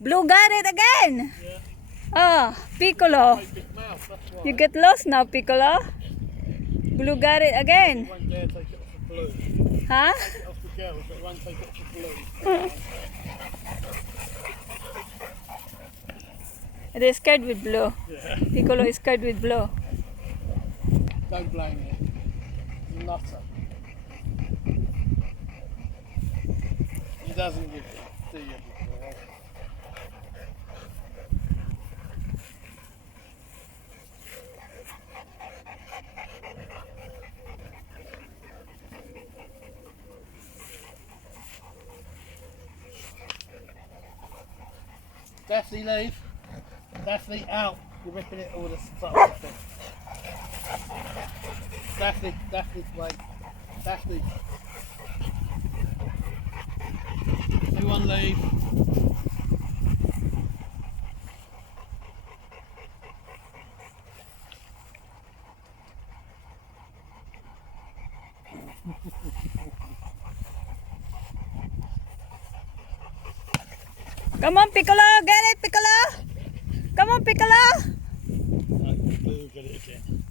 Blue got it again. Yeah. Oh, Piccolo. Very big mouth, that's why. You get lost now, Piccolo. Blue got it again. Won't dare take it off the blue. Huh? Take it off the girls, but won't take it off the blue. They're scared with blue. Yeah. Piccolo is scared with blue. Don't blame him. Nutter. He doesn't give it, do you? Daphne, leave. Daphne, out. You're ripping it all the stuff. Daphne, wait. Daphne. Everyone leave. Come on, Piccolo. Get it, Piccolo. Come on, Piccolo. Right, Blue will get it again.